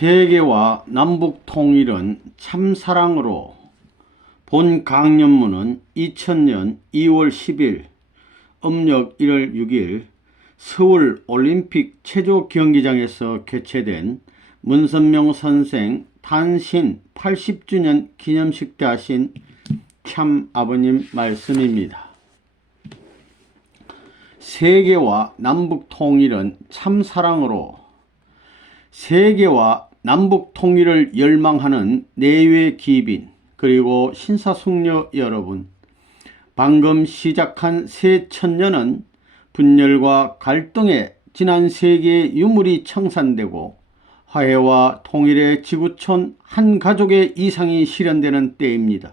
세계와 남북 통일은 참사랑으로. 본 강연문은 2000년 2월 10일 음력 1월 6일 서울 올림픽 체조 경기장에서 개최된 문선명 선생 탄신 80주년 기념식 때 하신 참 아버님 말씀입니다. 세계와 남북 통일은 참사랑으로. 세계와 남북 통일을 열망하는 내외 기빈 그리고 신사숙녀 여러분, 방금 시작한 새 천년은 분열과 갈등에 지난 세계의 유물이 청산되고 화해와 통일의 지구촌 한 가족의 이상이 실현되는 때입니다.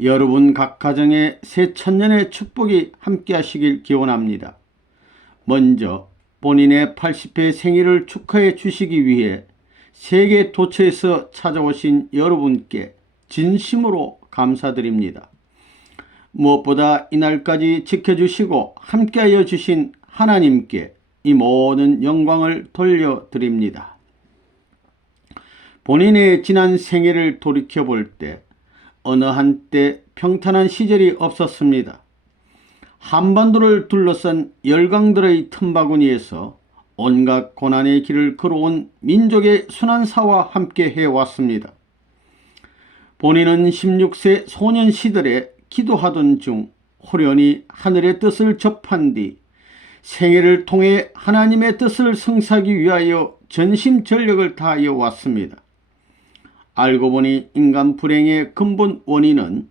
여러분 각 가정에 새 천년의 축복이 함께 하시길 기원합니다. 먼저 본인의 80회 생일을 축하해 주시기 위해 세계 도처에서 찾아오신 여러분께 진심으로 감사드립니다. 무엇보다 이날까지 지켜주시고 함께하여 주신 하나님께 이 모든 영광을 돌려드립니다. 본인의 지난 생애를 돌이켜볼 때 어느 한때 평탄한 시절이 없었습니다. 한반도를 둘러싼 열강들의 틈바구니에서 온갖 고난의 길을 걸어온 민족의 순환사와 함께 해왔습니다. 본인은 16세 소년 시절에 기도하던 중 호련히 하늘의 뜻을 접한 뒤 생애를 통해 하나님의 뜻을 성사하기 위하여 전심전력을 다하여 왔습니다. 알고 보니 인간 불행의 근본 원인은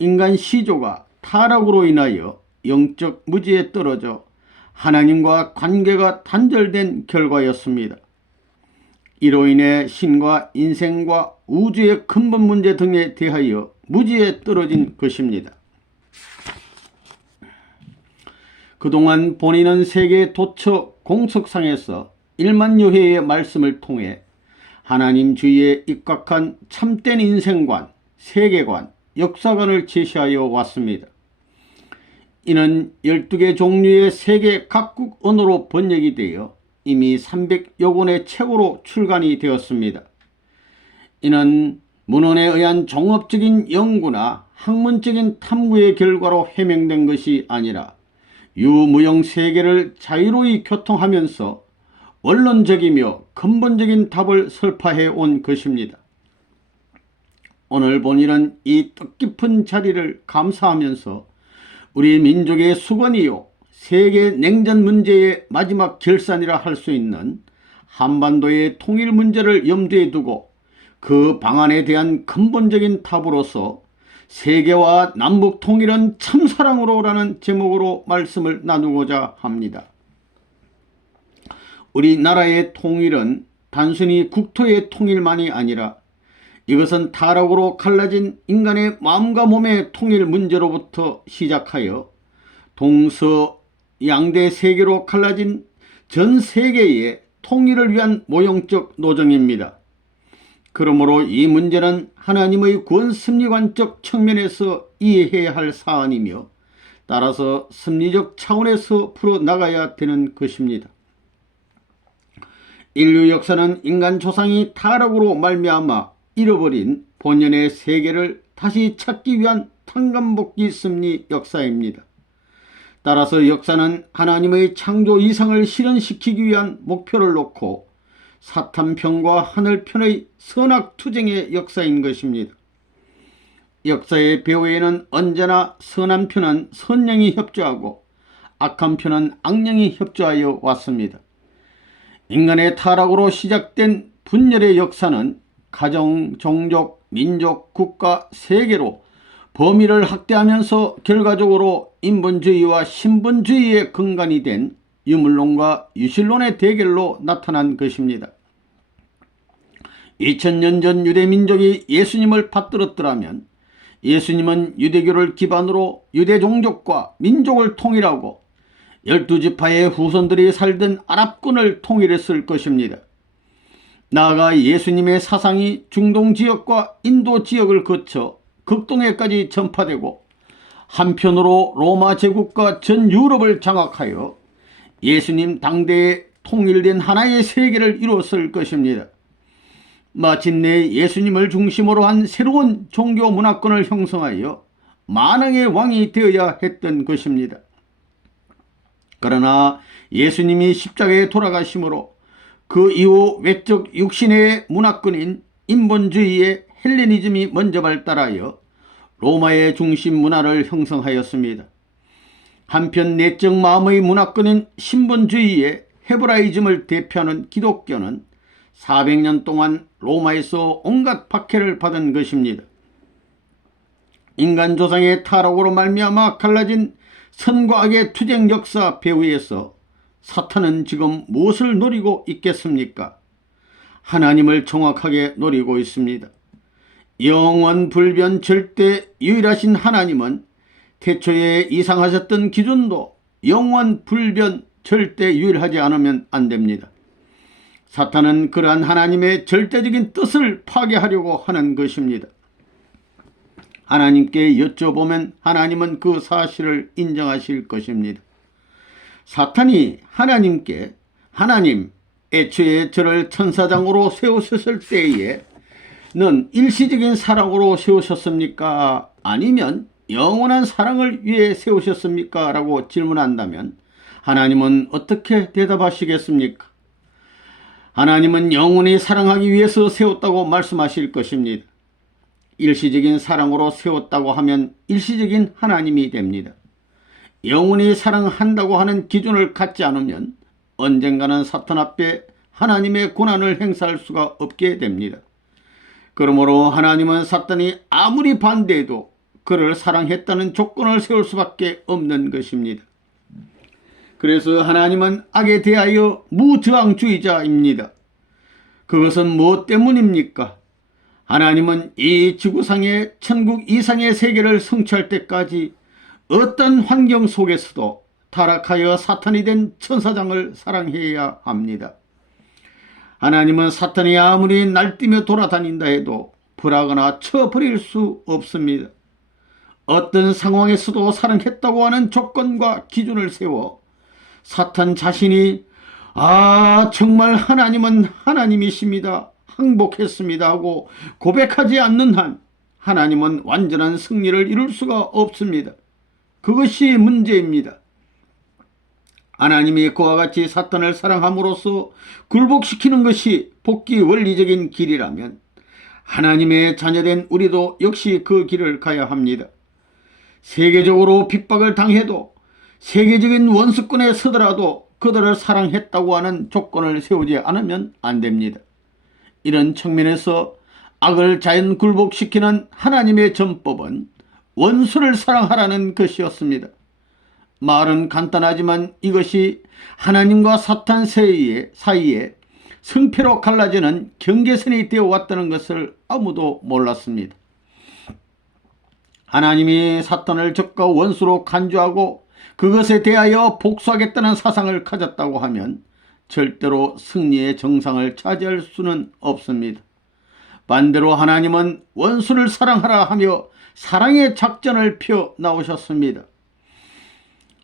인간 시조가 타락으로 인하여 영적 무지에 떨어져 하나님과 관계가 단절된 결과였습니다. 이로 인해 신과 인생과 우주의 근본 문제 등에 대하여 무지에 떨어진 것입니다. 그동안 본인은 세계 도처 공석상에서 1만여 회의 말씀을 통해 하나님 주위에 입각한 참된 인생관, 세계관, 역사관을 제시하여 왔습니다. 이는 12개 종류의 세계 각국 언어로 번역이 되어 이미 300여 권의 책으로 출간이 되었습니다. 이는 문헌에 의한 종합적인 연구나 학문적인 탐구의 결과로 해명된 것이 아니라 유무형 세계를 자유로이 교통하면서 원론적이며 근본적인 답을 설파해 온 것입니다. 오늘 본인은 이 뜻깊은 자리를 감사하면서 우리 민족의 수건이요 세계 냉전 문제의 마지막 결산이라 할 수 있는 한반도의 통일 문제를 염두에 두고 그 방안에 대한 근본적인 답으로서 세계와 남북 통일은 참사랑으로라는 제목으로 말씀을 나누고자 합니다. 우리나라의 통일은 단순히 국토의 통일만이 아니라 이것은 타락으로 갈라진 인간의 마음과 몸의 통일 문제로부터 시작하여 동서양대 세계로 갈라진 전 세계의 통일을 위한 모형적 노정입니다. 그러므로 이 문제는 하나님의 구원 섭리관적 측면에서 이해해야 할 사안이며 따라서 섭리적 차원에서 풀어나가야 되는 것입니다. 인류 역사는 인간 조상이 타락으로 말미암아 잃어버린 본연의 세계를 다시 찾기 위한 탕감복귀 섭리 역사입니다. 따라서 역사는 하나님의 창조 이상을 실현시키기 위한 목표를 놓고 사탄편과 하늘편의 선악투쟁의 역사인 것입니다. 역사의 배후에는 언제나 선한 편은 선령이 협조하고 악한 편은 악령이 협조하여 왔습니다. 인간의 타락으로 시작된 분열의 역사는 가정, 종족, 민족, 국가, 세계로 범위를 확대하면서 결과적으로 인본주의와 신본주의의 근간이 된 유물론과 유실론의 대결로 나타난 것입니다. 2000년 전 유대민족이 예수님을 받들었더라면 예수님은 유대교를 기반으로 유대 종족과 민족을 통일하고 12지파의 후손들이 살던 아랍권을 통일했을 것입니다. 나아가 예수님의 사상이 중동 지역과 인도 지역을 거쳐 극동에까지 전파되고 한편으로 로마 제국과 전 유럽을 장악하여 예수님 당대의 통일된 하나의 세계를 이뤘을 것입니다. 마침내 예수님을 중심으로 한 새로운 종교 문화권을 형성하여 만왕의 왕이 되어야 했던 것입니다. 그러나 예수님이 십자가에 돌아가심으로 그 이후 외적 육신의 문화권인 인본주의의 헬레니즘이 먼저 발달하여 로마의 중심 문화를 형성하였습니다. 한편 내적 마음의 문화권인 신본주의의 헤브라이즘을 대표하는 기독교는 400년 동안 로마에서 온갖 박해를 받은 것입니다. 인간 조상의 타락으로 말미암아 갈라진 선과 악의 투쟁 역사 배후에서 사탄은 지금 무엇을 노리고 있겠습니까? 하나님을 정확하게 노리고 있습니다. 영원 불변 절대 유일하신 하나님은 태초에 이상하셨던 기준도 영원 불변 절대 유일하지 않으면 안 됩니다. 사탄은 그러한 하나님의 절대적인 뜻을 파괴하려고 하는 것입니다. 하나님께 여쭤보면 하나님은 그 사실을 인정하실 것입니다. 사탄이 하나님께 하나님, 애초에 저를 천사장으로 세우셨을 때에는 일시적인 사랑으로 세우셨습니까? 아니면 영원한 사랑을 위해 세우셨습니까? 라고 질문한다면 하나님은 어떻게 대답하시겠습니까? 하나님은 영원히 사랑하기 위해서 세웠다고 말씀하실 것입니다. 일시적인 사랑으로 세웠다고 하면 일시적인 하나님이 됩니다. 영원히 사랑한다고 하는 기준을 갖지 않으면 언젠가는 사탄 앞에 하나님의 권한을 행사할 수가 없게 됩니다. 그러므로 하나님은 사탄이 아무리 반대해도 그를 사랑했다는 조건을 세울 수밖에 없는 것입니다. 그래서 하나님은 악에 대하여 무저항주의자입니다. 그것은 무엇 때문입니까? 하나님은 이 지구상의 천국 이상의 세계를 성취할 때까지 어떤 환경 속에서도 타락하여 사탄이 된 천사장을 사랑해야 합니다. 하나님은 사탄이 아무리 날뛰며 돌아다닌다 해도 벌하거나 쳐버릴 수 없습니다. 어떤 상황에서도 사랑했다고 하는 조건과 기준을 세워 사탄 자신이 정말 하나님은 하나님이십니다, 항복했습니다 하고 고백하지 않는 한 하나님은 완전한 승리를 이룰 수가 없습니다. 그것이 문제입니다. 하나님이 그와 같이 사탄을 사랑함으로써 굴복시키는 것이 복귀 원리적인 길이라면 하나님의 자녀된 우리도 역시 그 길을 가야 합니다. 세계적으로 핍박을 당해도 세계적인 원수권에 서더라도 그들을 사랑했다고 하는 조건을 세우지 않으면 안 됩니다. 이런 측면에서 악을 자연 굴복시키는 하나님의 전법은 원수를 사랑하라는 것이었습니다. 말은 간단하지만 이것이 하나님과 사탄 사이에 성패로 갈라지는 경계선이 되어 왔다는 것을 아무도 몰랐습니다. 하나님이 사탄을 적과 원수로 간주하고 그것에 대하여 복수하겠다는 사상을 가졌다고 하면 절대로 승리의 정상을 차지할 수는 없습니다. 반대로 하나님은 원수를 사랑하라 하며 사랑의 작전을 펴 나오셨습니다.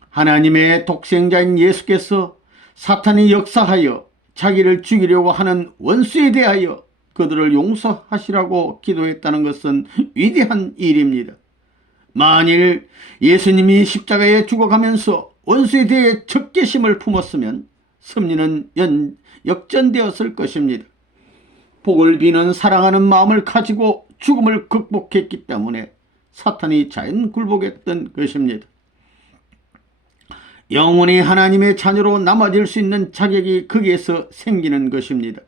하나님의 독생자인 예수께서 사탄이 역사하여 자기를 죽이려고 하는 원수에 대하여 그들을 용서하시라고 기도했다는 것은 위대한 일입니다. 만일 예수님이 십자가에 죽어가면서 원수에 대해 적개심을 품었으면 섭리는 역전되었을 것입니다. 복을 비는 사랑하는 마음을 가지고 죽음을 극복했기 때문에 사탄이 자연 굴복했던 것입니다. 영원히 하나님의 자녀로 남아질 수 있는 자격이 거기에서 생기는 것입니다.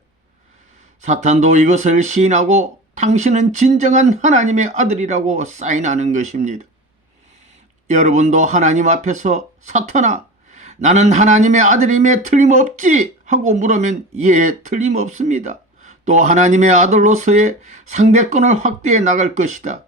사탄도 이것을 시인하고 당신은 진정한 하나님의 아들이라고 사인하는 것입니다. 여러분도 하나님 앞에서 사탄아, 나는 하나님의 아들임에 틀림없지 하고 물으면 예, 틀림없습니다. 또 하나님의 아들로서의 상대권을 확대해 나갈 것이다.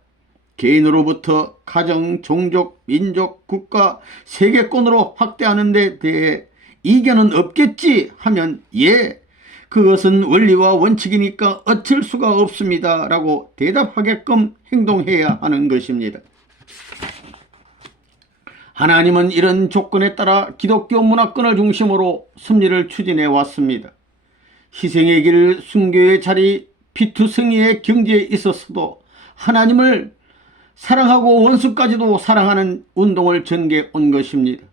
개인으로부터 가정, 종족, 민족, 국가, 세계권으로 확대하는 데 대해 이견은 없겠지 하면 예, 그것은 원리와 원칙이니까 어쩔 수가 없습니다 라고 대답하게끔 행동해야 하는 것입니다. 하나님은 이런 조건에 따라 기독교 문화권을 중심으로 섭리를 추진해 왔습니다. 희생의 길, 순교의 자리, 피투성이의 경지에 있어서도 하나님을 사랑하고 원수까지도 사랑하는 운동을 전개해 온 것입니다.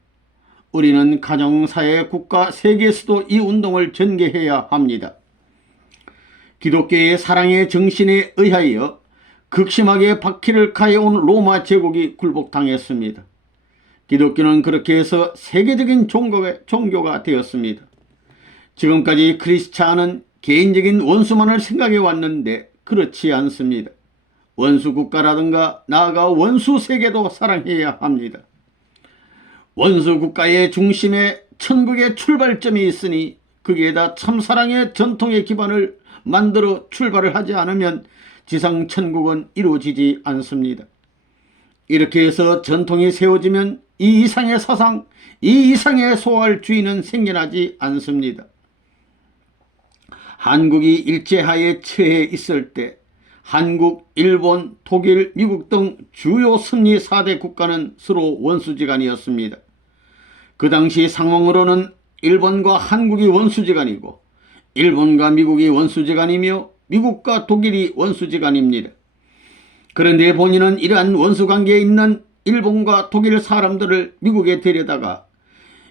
우리는 가정, 사회, 국가, 세계에서도 이 운동을 전개해야 합니다. 기독교의 사랑의 정신에 의하여 극심하게 박해를 가해온 로마 제국이 굴복당했습니다. 기독교는 그렇게 해서 세계적인 종교가 되었습니다. 지금까지 크리스찬은 개인적인 원수만을 생각해 왔는데 그렇지 않습니다. 원수 국가라든가 나아가 원수 세계도 사랑해야 합니다. 원수 국가의 중심에 천국의 출발점이 있으니 거기에다 참사랑의 전통의 기반을 만들어 출발을 하지 않으면 지상 천국은 이루어지지 않습니다. 이렇게 해서 전통이 세워지면 이 이상의 사상, 이 이상의 소할 주의는 생겨나지 않습니다. 한국이 일제하에 처해 있을 때 한국, 일본, 독일, 미국 등 주요 섭리 4대 국가는 서로 원수지간이었습니다. 그 당시 상황으로는 일본과 한국이 원수지간이고 일본과 미국이 원수지간이며 미국과 독일이 원수지간입니다. 그런데 본인은 이러한 원수관계에 있는 일본과 독일 사람들을 미국에 데려다가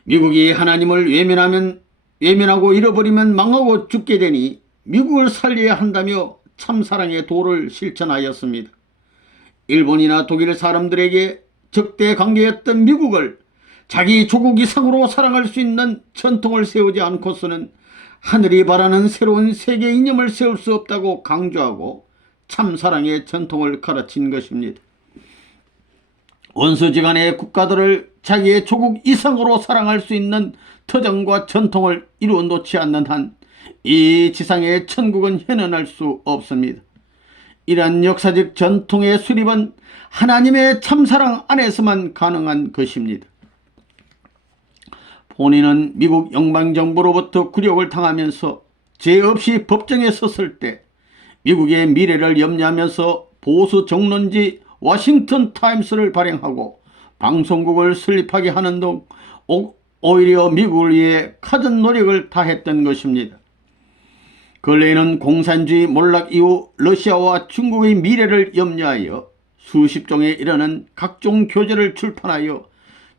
미국이 하나님을 외면하고 잃어버리면 망하고 죽게 되니 미국을 살려야 한다며 참사랑의 도를 실천하였습니다. 일본이나 독일 사람들에게 적대 관계였던 미국을 자기 조국 이상으로 사랑할 수 있는 전통을 세우지 않고서는 하늘이 바라는 새로운 세계 이념을 세울 수 없다고 강조하고 참사랑의 전통을 가르친 것입니다. 원수지간의 국가들을 자기의 조국 이상으로 사랑할 수 있는 터전과 전통을 이루어 놓지 않는 한 이 지상의 천국은 현현할 수 없습니다. 이러한 역사적 전통의 수립은 하나님의 참사랑 안에서만 가능한 것입니다. 본인은 미국 영방정부로부터 굴욕을 당하면서 죄 없이 법정에 섰을 때 미국의 미래를 염려하면서 보수 정론지 워싱턴 타임스를 발행하고 방송국을 설립하게 하는 등 오히려 미국을 위해 가진 노력을 다했던 것입니다. 근래에는 공산주의 몰락 이후 러시아와 중국의 미래를 염려하여 수십 종에 이르는 각종 교재를 출판하여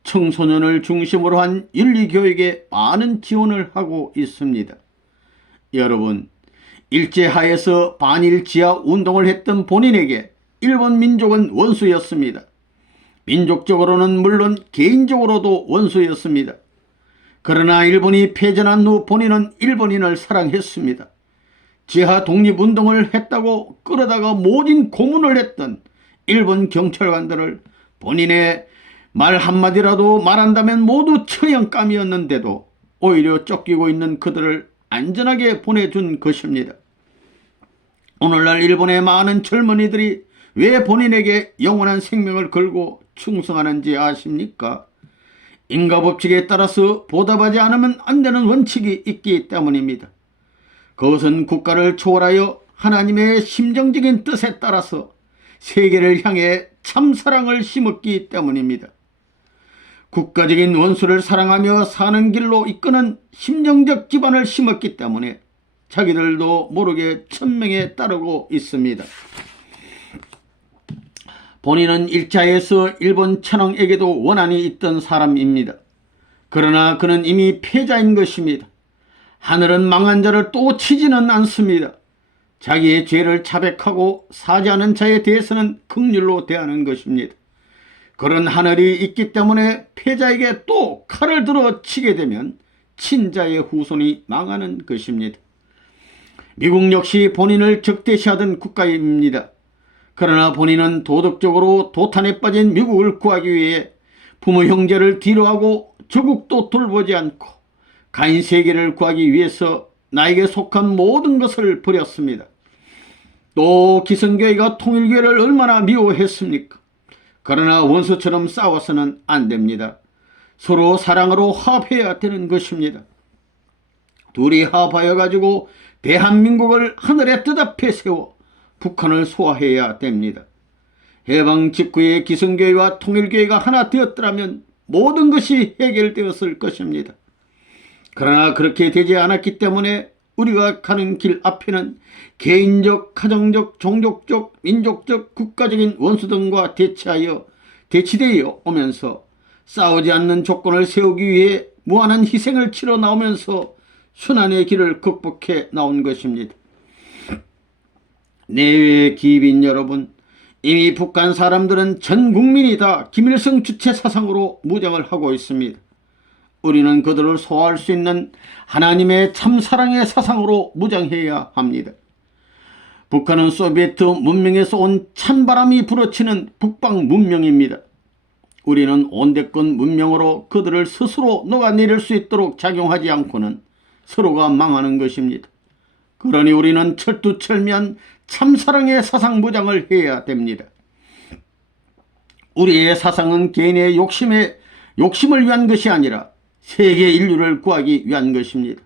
청소년을 중심으로 한 윤리교육에 많은 지원을 하고 있습니다. 여러분, 일제하에서 반일 지하 운동을 했던 본인에게 일본 민족은 원수였습니다. 민족적으로는 물론 개인적으로도 원수였습니다. 그러나 일본이 패전한 후 본인은 일본인을 사랑했습니다. 지하 독립운동을 했다고 끌어다가 모진 고문을 했던 일본 경찰관들을 본인의 말 한마디라도 말한다면 모두 처형감이었는데도 오히려 쫓기고 있는 그들을 안전하게 보내준 것입니다. 오늘날 일본의 많은 젊은이들이 왜 본인에게 영원한 생명을 걸고 충성하는지 아십니까? 인과법칙에 따라서 보답하지 않으면 안 되는 원칙이 있기 때문입니다. 그것은 국가를 초월하여 하나님의 심정적인 뜻에 따라서 세계를 향해 참사랑을 심었기 때문입니다. 국가적인 원수를 사랑하며 사는 길로 이끄는 심정적 기반을 심었기 때문에 자기들도 모르게 천명에 따르고 있습니다. 본인은 일자에서 일본 천황에게도 원한이 있던 사람입니다. 그러나 그는 이미 패자인 것입니다. 하늘은 망한 자를 또 치지는 않습니다. 자기의 죄를 자백하고 사죄하는 자에 대해서는 긍휼로 대하는 것입니다. 그런 하늘이 있기 때문에 패자에게 또 칼을 들어 치게 되면 친자의 후손이 망하는 것입니다. 미국 역시 본인을 적대시하던 국가입니다. 그러나 본인은 도덕적으로 도탄에 빠진 미국을 구하기 위해 부모 형제를 뒤로하고 조국도 돌보지 않고 가인 세계를 구하기 위해서 나에게 속한 모든 것을 버렸습니다. 또 기성교회가 통일교회를 얼마나 미워했습니까? 그러나 원수처럼 싸워서는 안 됩니다. 서로 사랑으로 화합해야 되는 것입니다. 둘이 화합하여 가지고 대한민국을 하늘의 뜻 앞에 세워 북한을 소화해야 됩니다. 해방 직후에 기성교회와 통일교회가 하나 되었더라면 모든 것이 해결되었을 것입니다. 그러나 그렇게 되지 않았기 때문에 우리가 가는 길 앞에는 개인적, 가정적, 종족적, 민족적, 국가적인 원수 등과 대치되어 오면서 싸우지 않는 조건을 세우기 위해 무한한 희생을 치러 나오면서 순환의 길을 극복해 나온 것입니다. 내외의 기빈 여러분, 이미 북한 사람들은 전 국민이 다 김일성 주체 사상으로 무장을 하고 있습니다. 우리는 그들을 소화할 수 있는 하나님의 참사랑의 사상으로 무장해야 합니다. 북한은 소비에트 문명에서 온 찬바람이 불어치는 북방 문명입니다. 우리는 온대권 문명으로 그들을 스스로 녹아내릴 수 있도록 작용하지 않고는 서로가 망하는 것입니다. 그러니 우리는 철두철미한 참사랑의 사상 무장을 해야 됩니다. 우리의 사상은 개인의 욕심을 위한 것이 아니라 세계 인류를 구하기 위한 것입니다.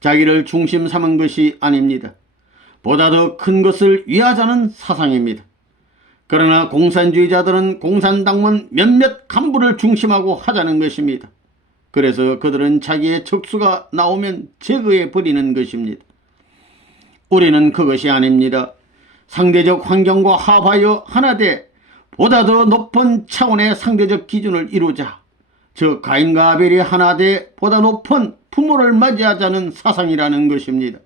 자기를 중심 삼은 것이 아닙니다. 보다 더 큰 것을 위하자는 사상입니다. 그러나 공산주의자들은 공산당원 몇몇 간부를 중심하고 하자는 것입니다. 그래서 그들은 자기의 적수가 나오면 제거해 버리는 것입니다. 우리는 그것이 아닙니다. 상대적 환경과 합하여 하나 돼 보다 더 높은 차원의 상대적 기준을 이루자. 즉 가인과 아벨이 하나 돼 보다 높은 부모를 맞이하자는 사상이라는 것입니다.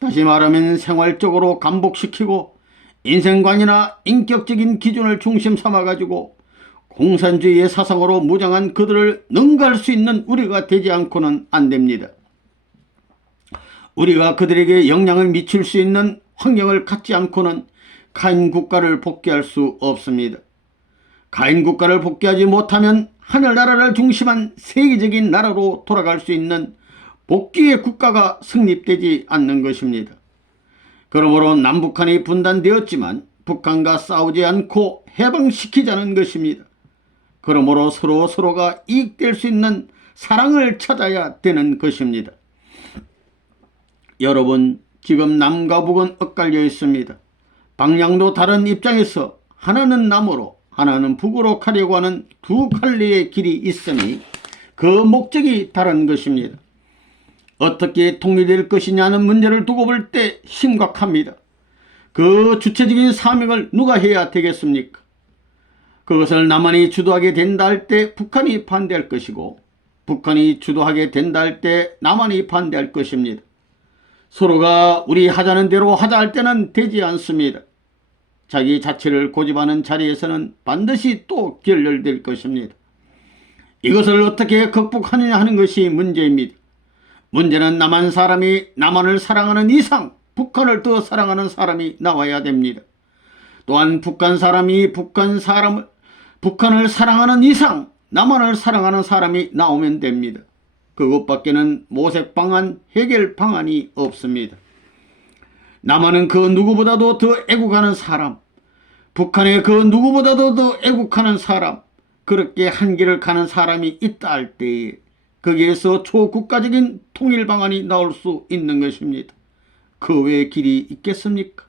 다시 말하면 생활적으로 감복시키고 인생관이나 인격적인 기준을 중심 삼아가지고 공산주의의 사상으로 무장한 그들을 능가할 수 있는 우리가 되지 않고는 안 됩니다. 우리가 그들에게 영향을 미칠 수 있는 환경을 갖지 않고는 가인 국가를 복귀할 수 없습니다. 가인 국가를 복귀하지 못하면 하늘나라를 중심한 세계적인 나라로 돌아갈 수 있는 복귀의 국가가 성립되지 않는 것입니다. 그러므로 남북한이 분단되었지만 북한과 싸우지 않고 해방시키자는 것입니다. 그러므로 서로가 이익될 수 있는 사랑을 찾아야 되는 것입니다. 여러분, 지금 남과 북은 엇갈려 있습니다. 방향도 다른 입장에서 하나는 남으로 하나는 북으로 가려고 하는 두 갈래의 길이 있으니 그 목적이 다른 것입니다. 어떻게 통일될 것이냐는 문제를 두고 볼 때 심각합니다. 그 주체적인 사명을 누가 해야 되겠습니까? 그것을 남한이 주도하게 된다 할 때 북한이 반대할 것이고 북한이 주도하게 된다 할 때 남한이 반대할 것입니다. 서로가 우리 하자는 대로 하자 할 때는 되지 않습니다. 자기 자체를 고집하는 자리에서는 반드시 또 결렬될 것입니다. 이것을 어떻게 극복하느냐 하는 것이 문제입니다. 문제는 남한 사람이 남한을 사랑하는 이상 북한을 더 사랑하는 사람이 나와야 됩니다. 또한 북한 사람이 북한을 사랑하는 이상 남한을 사랑하는 사람이 나오면 됩니다. 그것밖에는 모색 방안, 해결 방안이 없습니다. 남한은 그 누구보다도 더 애국하는 사람, 북한에 그 누구보다도 더 애국하는 사람, 그렇게 한 길을 가는 사람이 있다 할 때에 거기에서 초국가적인 통일 방안이 나올 수 있는 것입니다. 그 외의 길이 있겠습니까?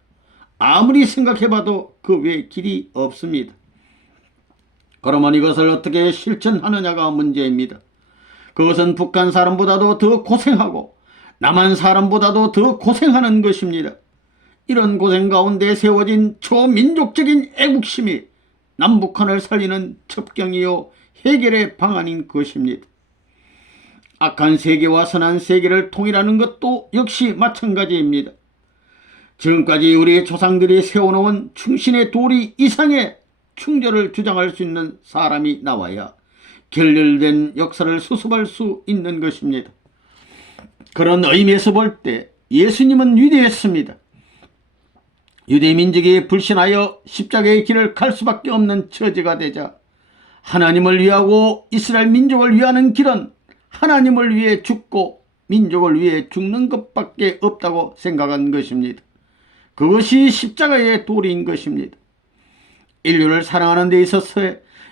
아무리 생각해봐도 그 외의 길이 없습니다. 그러면 이것을 어떻게 실천하느냐가 문제입니다. 그것은 북한 사람보다도 더 고생하고 남한 사람보다도 더 고생하는 것입니다. 이런 고생 가운데 세워진 초민족적인 애국심이 남북한을 살리는 첩경이요 해결의 방안인 것입니다. 악한 세계와 선한 세계를 통일하는 것도 역시 마찬가지입니다. 지금까지 우리의 조상들이 세워놓은 충신의 도리 이상의 충절을 주장할 수 있는 사람이 나와야 결렬된 역사를 수습할 수 있는 것입니다. 그런 의미에서 볼 때 예수님은 위대했습니다. 유대민족이 불신하여 십자가의 길을 갈 수밖에 없는 처지가 되자 하나님을 위하고 이스라엘 민족을 위하는 길은 하나님을 위해 죽고 민족을 위해 죽는 것밖에 없다고 생각한 것입니다. 그것이 십자가의 도리인 것입니다. 인류를 사랑하는 데 있어서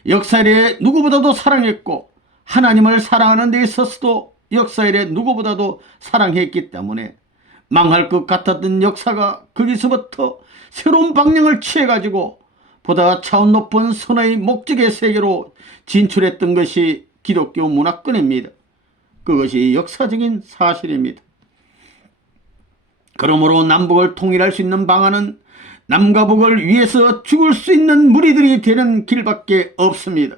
역사일에 누구보다도 사랑했고 하나님을 사랑하는 데 있어서도 역사일에 누구보다도 사랑했기 때문에 망할 것 같았던 역사가 거기서부터 새로운 방향을 취해가지고 보다 차원 높은 선의 목적의 세계로 진출했던 것이 기독교 문화권입니다. 그것이 역사적인 사실입니다. 그러므로 남북을 통일할 수 있는 방안은 남과 북을 위해서 죽을 수 있는 무리들이 되는 길밖에 없습니다.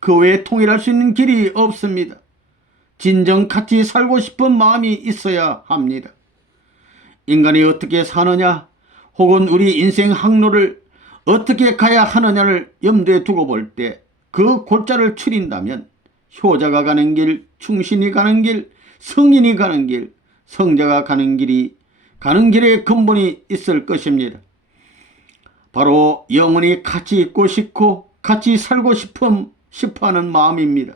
그 외에 통일할 수 있는 길이 없습니다. 진정 같이 살고 싶은 마음이 있어야 합니다. 인간이 어떻게 사느냐, 혹은 우리 인생 항로를 어떻게 가야 하느냐를 염두에 두고 볼 때 그 골자를 추린다면 효자가 가는 길, 충신이 가는 길, 성인이 가는 길, 성자가 가는 길에 근본이 있을 것입니다. 바로 영원히 같이 있고 싶고 같이 살고 싶어하는 마음입니다.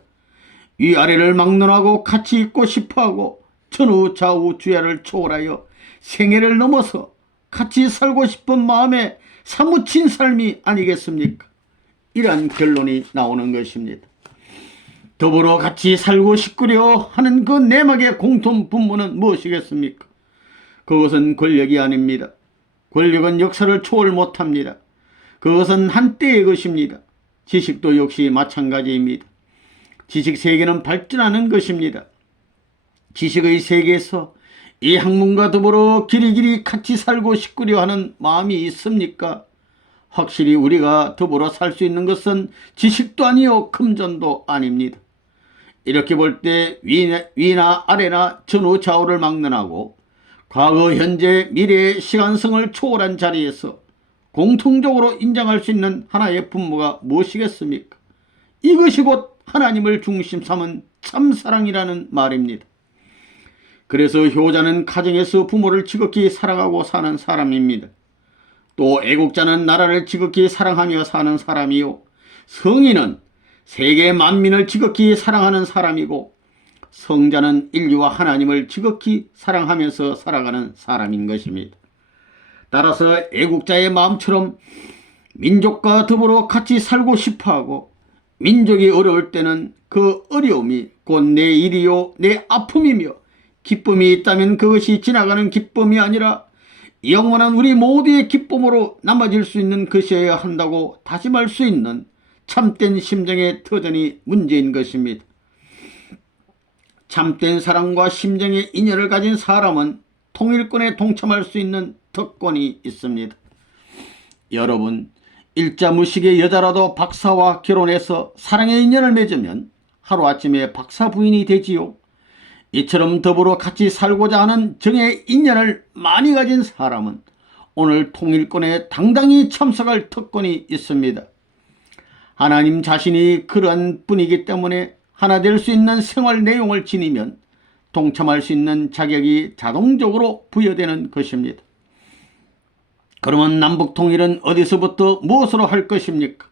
위아래를 막론하고 같이 있고 싶어하고 전후 좌우 주야를 초월하여 생애를 넘어서 같이 살고 싶은 마음에 사무친 삶이 아니겠습니까? 이러한 결론이 나오는 것입니다. 더불어 같이 살고 싶으려 하는 그 내막의 공통 분모는 무엇이겠습니까? 그것은 권력이 아닙니다. 권력은 역사를 초월 못합니다. 그것은 한때의 것입니다. 지식도 역시 마찬가지입니다. 지식 세계는 발전하는 것입니다. 지식의 세계에서 이 학문과 더불어 길이길이 같이 살고 싶으려 하는 마음이 있습니까? 확실히 우리가 더불어 살 수 있는 것은 지식도 아니요 금전도 아닙니다. 이렇게 볼 때 위나 아래나 전후 좌우를 막론하고 과거, 현재, 미래의 시간성을 초월한 자리에서 공통적으로 인정할 수 있는 하나의 분모가 무엇이겠습니까? 이것이 곧 하나님을 중심 삼은 참사랑이라는 말입니다. 그래서 효자는 가정에서 부모를 지극히 사랑하고 사는 사람입니다. 또 애국자는 나라를 지극히 사랑하며 사는 사람이요, 성인은 세계 만민을 지극히 사랑하는 사람이고, 성자는 인류와 하나님을 지극히 사랑하면서 살아가는 사람인 것입니다. 따라서 애국자의 마음처럼 민족과 더불어 같이 살고 싶어하고, 민족이 어려울 때는 그 어려움이 곧 내 일이요 내 아픔이며, 기쁨이 있다면 그것이 지나가는 기쁨이 아니라 영원한 우리 모두의 기쁨으로 남아질 수 있는 것이어야 한다고 다짐할 수 있는 참된 심정의 터전이 문제인 것입니다. 참된 사랑과 심정의 인연을 가진 사람은 통일권에 동참할 수 있는 특권이 있습니다. 여러분, 일자무식의 여자라도 박사와 결혼해서 사랑의 인연을 맺으면 하루아침에 박사 부인이 되지요. 이처럼 더불어 같이 살고자 하는 정의 인연을 많이 가진 사람은 오늘 통일권에 당당히 참석할 특권이 있습니다. 하나님 자신이 그러한 분이기 때문에 하나 될 수 있는 생활 내용을 지니면 동참할 수 있는 자격이 자동적으로 부여되는 것입니다. 그러면 남북 통일은 어디서부터 무엇으로 할 것입니까?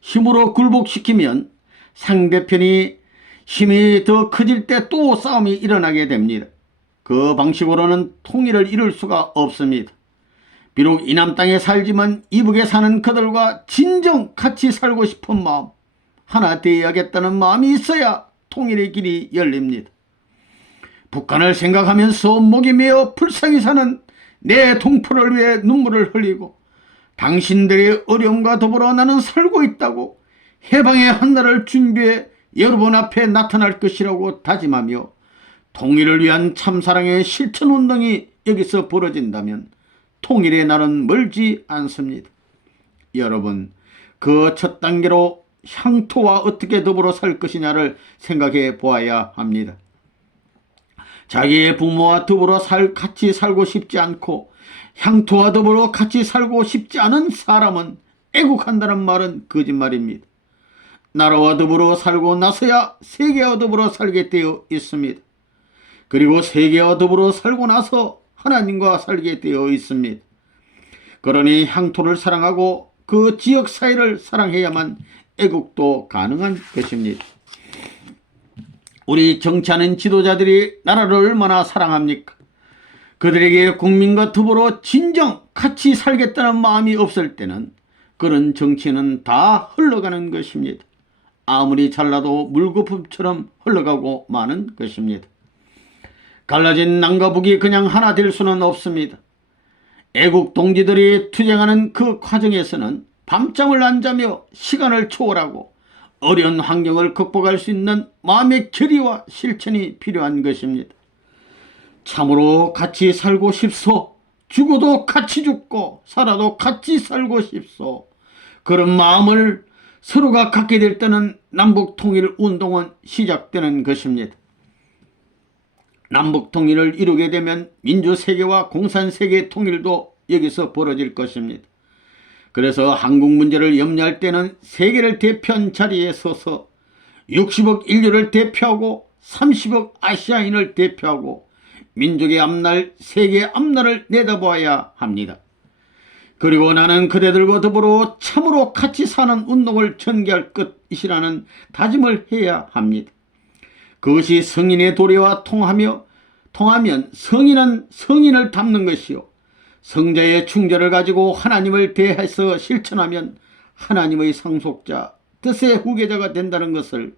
힘으로 굴복시키면 상대편이 힘이 더 커질 때 또 싸움이 일어나게 됩니다. 그 방식으로는 통일을 이룰 수가 없습니다. 비록 이남 땅에 살지만 이북에 사는 그들과 진정 같이 살고 싶은 마음, 하나 되어야겠다는 마음이 있어야 통일의 길이 열립니다. 북한을 생각하면서 목이 메어 불쌍히 사는 내 동포를 위해 눈물을 흘리고 당신들의 어려움과 더불어 나는 살고 있다고 해방의 한날을 준비해 여러분 앞에 나타날 것이라고 다짐하며 통일을 위한 참사랑의 실천운동이 여기서 벌어진다면 통일의 날은 멀지 않습니다. 여러분, 그 첫 단계로 향토와 어떻게 더불어 살 것이냐를 생각해 보아야 합니다. 자기의 부모와 더불어 같이 살고 싶지 않고 향토와 더불어 같이 살고 싶지 않은 사람은 애국한다는 말은 거짓말입니다. 나라와 더불어 살고 나서야 세계와 더불어 살게 되어 있습니다. 그리고 세계와 더불어 살고 나서 하나님과 살게 되어 있습니다. 그러니 향토를 사랑하고 그 지역 사회를 사랑해야만 애국도 가능한 것입니다. 우리 정치하는 지도자들이 나라를 얼마나 사랑합니까? 그들에게 국민과 더불어 진정 같이 살겠다는 마음이 없을 때는 그런 정치는 다 흘러가는 것입니다. 아무리 잘나도 물거품처럼 흘러가고 마는 것입니다. 갈라진 남과 북이 그냥 하나 될 수는 없습니다. 애국 동지들이 투쟁하는 그 과정에서는 밤잠을 안 자며 시간을 초월하고 어려운 환경을 극복할 수 있는 마음의 결의와 실천이 필요한 것입니다. 참으로 같이 살고 싶소. 죽어도 같이 죽고 살아도 같이 살고 싶소. 그런 마음을 서로가 갖게 될 때는 남북통일운동은 시작되는 것입니다. 남북통일을 이루게 되면 민주세계와 공산세계 통일도 여기서 벌어질 것입니다. 그래서 한국 문제를 염려할 때는 세계를 대표한 자리에 서서 60억 인류를 대표하고 30억 아시아인을 대표하고 민족의 앞날, 세계의 앞날을 내다보아야 합니다. 그리고 나는 그대들과 더불어 참으로 같이 사는 운동을 전개할 것이라는 다짐을 해야 합니다. 그것이 성인의 도리와 통하면 성인은 성인을 닮는 것이요 성자의 충절을 가지고 하나님을 대해서 실천하면 하나님의 상속자, 뜻의 후계자가 된다는 것을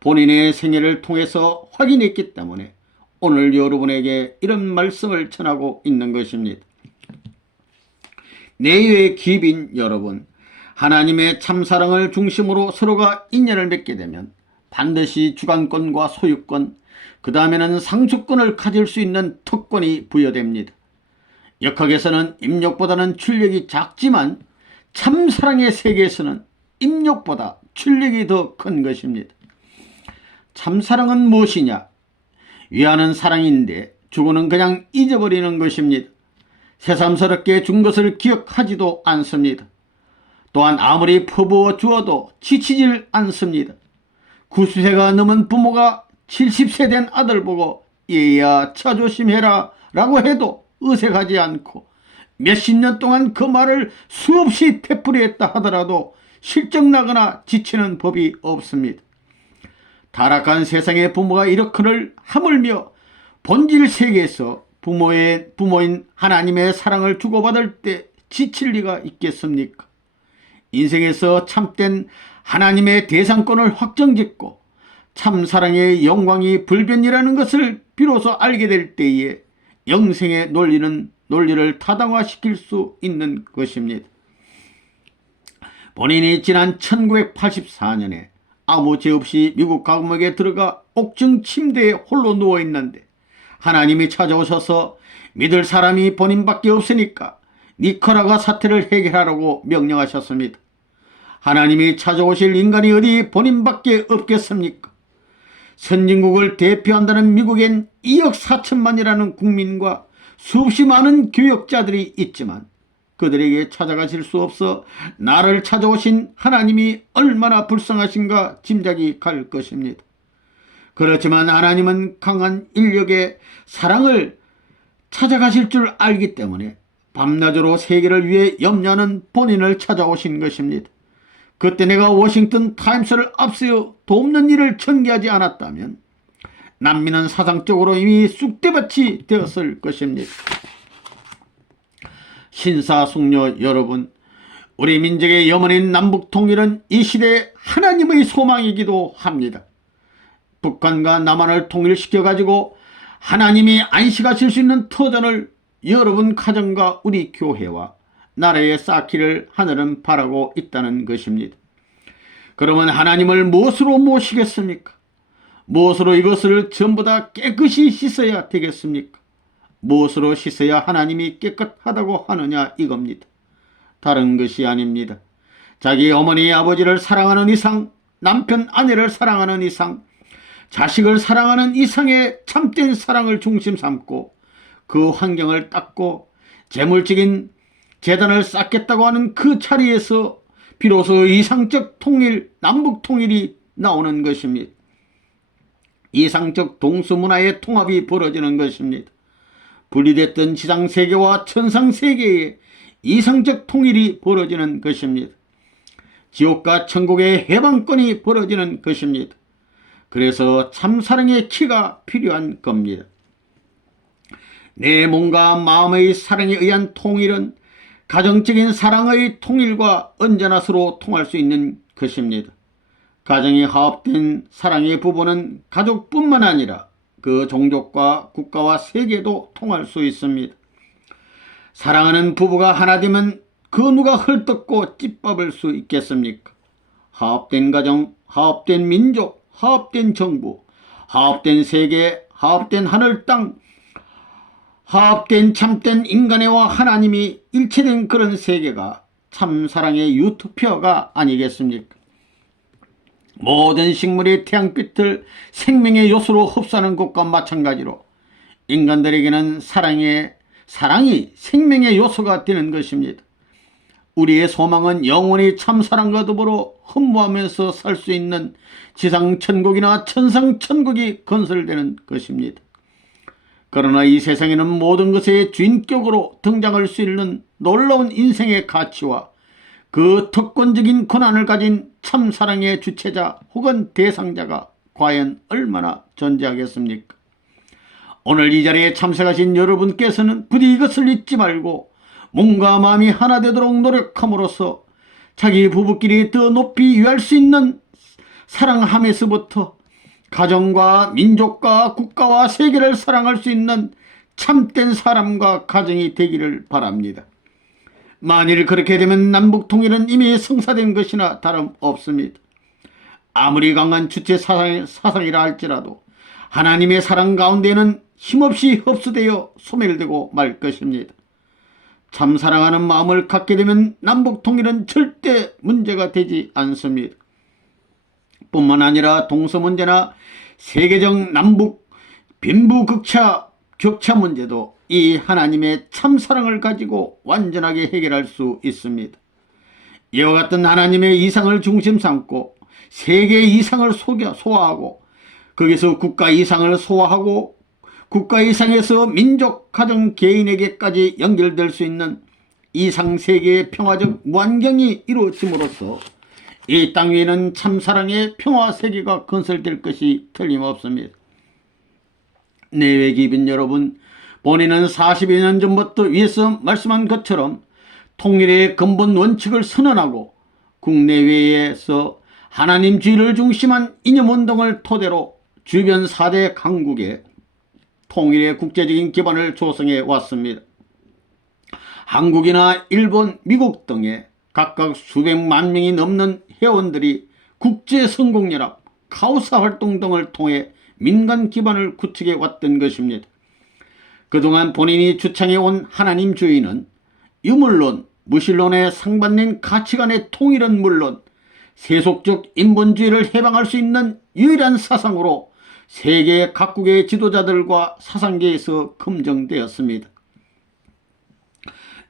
본인의 생애를 통해서 확인했기 때문에 오늘 여러분에게 이런 말씀을 전하고 있는 것입니다. 내외의 기빈 여러분, 하나님의 참사랑을 중심으로 서로가 인연을 맺게 되면 반드시 주관권과 소유권, 그 다음에는 상속권을 가질 수 있는 특권이 부여됩니다. 역학에서는 입력보다는 출력이 작지만 참사랑의 세계에서는 입력보다 출력이 더 큰 것입니다. 참사랑은 무엇이냐? 위하는 사랑인데 주고는 그냥 잊어버리는 것입니다. 새삼스럽게 준 것을 기억하지도 않습니다. 또한 아무리 퍼부어 주어도 지치질 않습니다. 90세가 넘은 부모가 70세 된 아들 보고 얘야 차 조심해라 라고 해도 의색하지 않고 몇십 년 동안 그 말을 수없이 되풀이했다 하더라도 실적나거나 지치는 법이 없습니다. 타락한 세상의 부모가 이렇거늘 하물며 본질 세계에서 부모인 하나님의 사랑을 주고받을 때 지칠 리가 있겠습니까? 인생에서 참된 하나님의 대상권을 확정짓고 참사랑의 영광이 불변이라는 것을 비로소 알게 될 때에 영생의 논리를 타당화시킬 수 있는 것입니다. 본인이 지난 1984년에 아무 죄 없이 미국 감옥에 들어가 옥중 침대에 홀로 누워있는데 하나님이 찾아오셔서 믿을 사람이 본인밖에 없으니까 니카라과 사태를 해결하라고 명령하셨습니다. 하나님이 찾아오실 인간이 어디 본인밖에 없겠습니까? 선진국을 대표한다는 미국엔 2억 4천만이라는 국민과 수없이 많은 교역자들이 있지만 그들에게 찾아가실 수 없어 나를 찾아오신 하나님이 얼마나 불쌍하신가 짐작이 갈 것입니다. 그렇지만 하나님은 강한 인력의 사랑을 찾아가실 줄 알기 때문에 밤낮으로 세계를 위해 염려하는 본인을 찾아오신 것입니다. 그때 내가 워싱턴 타임스를 앞세워 돕는 일을 전개하지 않았다면 난민은 사상적으로 이미 쑥대밭이 되었을 것입니다. 신사숙녀 여러분, 우리 민족의 염원인 남북통일은 이 시대의 하나님의 소망이기도 합니다. 북한과 남한을 통일시켜가지고 하나님이 안식하실 수 있는 터전을 여러분 가정과 우리 교회와 나라에 쌓기를 하늘은 바라고 있다는 것입니다. 그러면 하나님을 무엇으로 모시겠습니까? 무엇으로 이것을 전부 다 깨끗이 씻어야 되겠습니까? 무엇으로 씻어야 하나님이 깨끗하다고 하느냐 이겁니다. 다른 것이 아닙니다. 자기 어머니 아버지를 사랑하는 이상, 남편 아내를 사랑하는 이상, 자식을 사랑하는 이상의 참된 사랑을 중심 삼고 그 환경을 닦고 재물적인 재단을 쌓겠다고 하는 그 자리에서 비로소 이상적 통일, 남북 통일이 나오는 것입니다. 이상적 동서문화의 통합이 벌어지는 것입니다. 분리됐던 지상세계와 천상세계의 이상적 통일이 벌어지는 것입니다. 지옥과 천국의 해방권이 벌어지는 것입니다. 그래서 참사랑의 키가 필요한 겁니다. 내 몸과 마음의 사랑에 의한 통일은 가정적인 사랑의 통일과 언제나 서로 통할 수 있는 것입니다. 가정이 화합된 사랑의 부부는 가족뿐만 아니라 그 종족과 국가와 세계도 통할 수 있습니다. 사랑하는 부부가 하나 되면 그 누가 헐뜯고 찌밟을 수 있겠습니까? 화합된 가정, 화합된 민족, 화합된 정부, 화합된 세계, 화합된 하늘 땅, 화합된 참된 인간애와 하나님이 일체된 그런 세계가 참사랑의 유토피아가 아니겠습니까? 모든 식물이 태양빛을 생명의 요소로 흡수하는 것과 마찬가지로 인간들에게는 사랑이 생명의 요소가 되는 것입니다. 우리의 소망은 영원히 참사랑과 더불어 흠모하면서 살 수 있는 지상천국이나 천상천국이 건설되는 것입니다. 그러나 이 세상에는 모든 것의 주인격으로 등장할 수 있는 놀라운 인생의 가치와 그 특권적인 권한을 가진 참사랑의 주체자 혹은 대상자가 과연 얼마나 존재하겠습니까? 오늘 이 자리에 참석하신 여러분께서는 부디 이것을 잊지 말고 몸과 마음이 하나 되도록 노력함으로써 자기 부부끼리 더 높이 위할 수 있는 사랑함에서부터 가정과 민족과 국가와 세계를 사랑할 수 있는 참된 사람과 가정이 되기를 바랍니다. 만일 그렇게 되면 남북통일은 이미 성사된 것이나 다름없습니다. 아무리 강한 주체 사상이라 할지라도 하나님의 사랑 가운데는 힘없이 흡수되어 소멸되고 말 것입니다. 참 사랑하는 마음을 갖게 되면 남북통일은 절대 문제가 되지 않습니다. 뿐만 아니라 동서 문제나 세계적 남북 빈부격차 문제도 이 하나님의 참사랑을 가지고 완전하게 해결할 수 있습니다. 이와 같은 하나님의 이상을 중심 삼고 세계 이상을 소화하고 거기서 국가 이상을 소화하고 국가 이상에서 민족, 가정, 개인에게까지 연결될 수 있는 이상세계의 평화적 무한경이 이루어짐으로써 이 땅 위에는 참사랑의 평화세계가 건설될 것이 틀림없습니다. 내외 기빈 여러분, 본인은 40여 년 전부터 위에서 말씀한 것처럼 통일의 근본 원칙을 선언하고 국내외에서 하나님주의를 중심한 이념운동을 토대로 주변 4대 강국에 통일의 국제적인 기반을 조성해 왔습니다. 한국이나 일본, 미국 등에 각각 수백만 명이 넘는 회원들이 국제성공연합, 카우사 활동 등을 통해 민간 기반을 구축해 왔던 것입니다. 그동안 본인이 주창해온 하나님주의는 유물론, 무신론에 상반된 가치관의 통일은 물론 세속적 인본주의를 해방할 수 있는 유일한 사상으로 세계 각국의 지도자들과 사상계에서 검증되었습니다.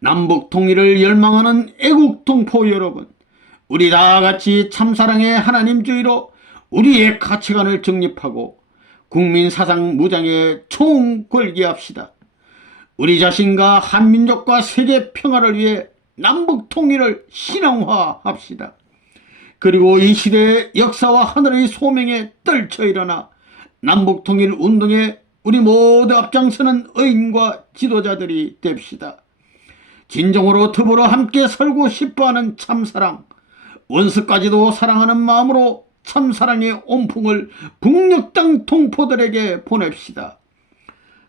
남북 통일을 열망하는 애국동포 여러분, 우리 다 같이 참사랑의 하나님주의로 우리의 가치관을 정립하고 국민사상 무장에 총궐기합시다. 우리 자신과 한민족과 세계 평화를 위해 남북 통일을 신앙화합시다. 그리고 이 시대의 역사와 하늘의 소명에 떨쳐 일어나 남북 통일 운동에 우리 모두 앞장서는 의인과 지도자들이 됩시다. 진정으로 더불어 함께 살고 싶어하는 참사랑, 원수까지도 사랑하는 마음으로 참사랑의 온풍을 북녘 땅 동포들에게 보냅시다.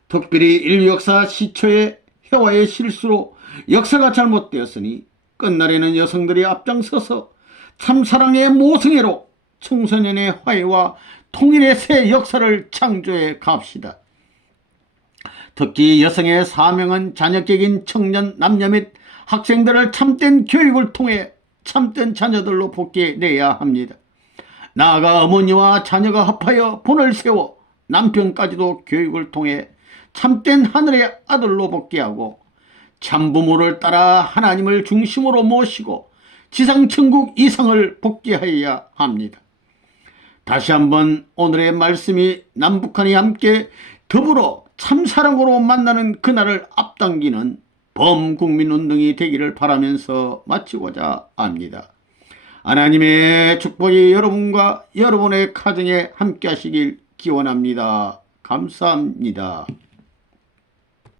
특별히 인류 역사 시초의 회화의 실수로 역사가 잘못되었으니 끝날에는 여성들이 앞장서서 참사랑의 모성애로 청소년의 화해와 통일의 새 역사를 창조해 갑시다. 특히 여성의 사명은 자녀격인 청년, 남녀 및 학생들을 참된 교육을 통해 참된 자녀들로 복귀해내야 합니다. 나아가 어머니와 자녀가 합하여 본을 세워 남편까지도 교육을 통해 참된 하늘의 아들로 복귀하고 참부모를 따라 하나님을 중심으로 모시고 지상천국 이상을 복귀하여야 합니다. 다시 한번 오늘의 말씀이 남북한이 함께 더불어 참사랑으로 만나는 그날을 앞당기는 범국민운동이 되기를 바라면서 마치고자 합니다. 하나님의 축복이 여러분과 여러분의 가정에 함께 하시길 기원합니다. 감사합니다.